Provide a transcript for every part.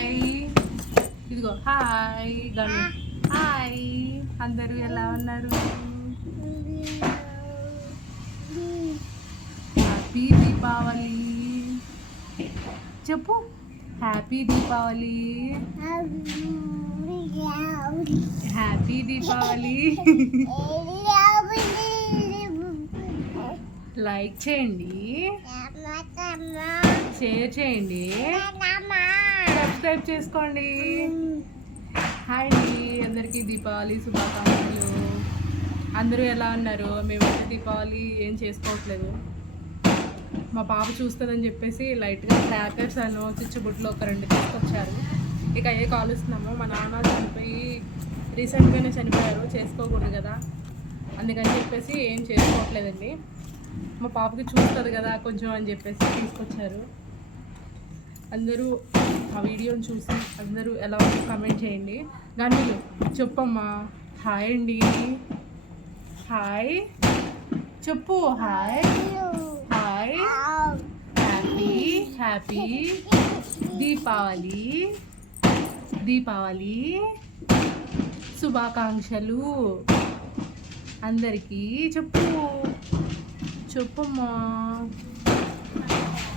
Hi ఇదిగో hi గను hi అందరూ ఎలా ఉన్నారు? హ్యాపీ దీపావళి చెప్పు. Happy Deepavali. Happy Deepavali. Like చేయండి, షేర్ చేయండి, సబ్స్క్రైబ్ చేసుకోండి. హాయ్ అండి, అందరికీ దీపావళి శుభాకాంక్షలు. అందరూ ఎలా ఉన్నారు? మేమైతే దీపావళి ఏం చేసుకోవట్లేదు. మా పాప చూస్తుందని చెప్పేసి లైట్గా క్రాకర్స్ అను చిచ్చుబుట్లు ఒక 2 తీసుకొచ్చారు. ఇక ఏ కాలుస్తున్నామో. మా నాన్న చనిపోయి రీసెంట్గానే చనిపోయారు, చేసుకోకూడదు కదా, అందుకని చెప్పేసి ఏం చేసుకోవట్లేదండి. మా పాపకి చూస్తుంది కదా కొంచెం అని చెప్పేసి తీసుకొచ్చారు. అందరూ ఆ వీడియోని చూసి అందరూ ఎలా ఉందో కామెంట్ చేయండి. కానీ చెప్పమ్మా. హాయ్ అండి, హాయ్ చెప్పు. Hi hi. Happy happy Deepavali. Deepavali శుభాకాంక్షలు అందరికీ చెప్పు. చెప్పమ్మా.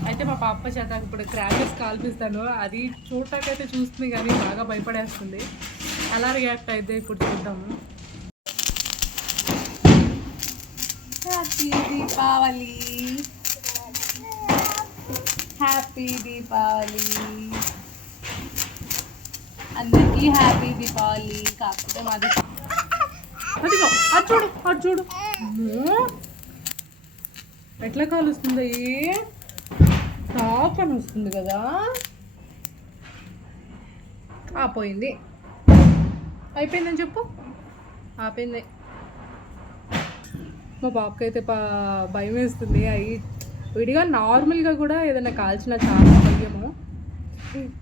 అయితే మా పాప చేత ఇప్పుడు క్రాకర్స్ కాల్పిస్తాను. అది చూడటానికైతే చూస్తుంది కానీ బాగా భయపడేస్తుంది. ఎలా రియాక్ట్ అయితే ఇప్పుడు చూద్దాము. హ్యాపీ దీపావళి. హ్యాపీ దీపావళి అందరికీ. హ్యాపీ దీపావళి. కాకపోతే మాది అదిగో అది చూడు, అది చూడు ఎట్లా కాలుస్తుంది. టాప్ అని వస్తుంది కదా. ఆపోయింది. అయిపోయిందని చెప్పు. ఆపోయింది. మా బాబుకి అయితే భయం వేస్తుంది. అవి విడిగా నార్మల్గా కూడా ఏదైనా కాల్చినా చాలా భయము.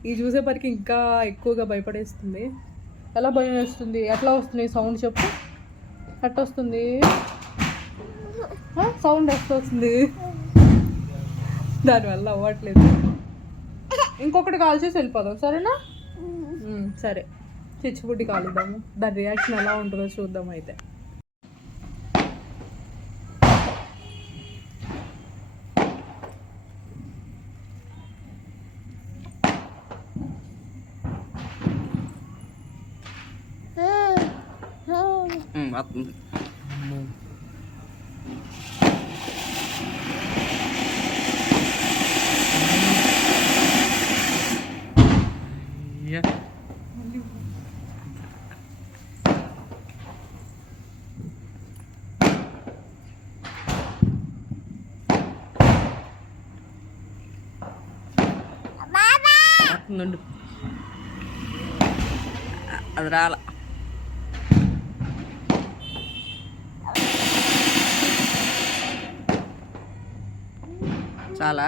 ఇది చూసేపరికి ఇంకా ఎక్కువగా భయపడేస్తుంది. ఎలా భయం వేస్తుంది? ఎట్లా వస్తుంది సౌండ్ చెప్పు. ఎట్లా వస్తుంది సౌండ్? ఎట్లా వస్తుంది? దానివల్ల అవ్వట్లేదు. ఇంకొకటి కాల్ చేసి వెళ్ళిపోదాం, సరేనా? సరే, చిచ్చుబుడ్డి కాలుద్దాము. దాని రియాక్షన్ ఎలా ఉంటుందో చూద్దాం. అయితే అది రాల. చాలా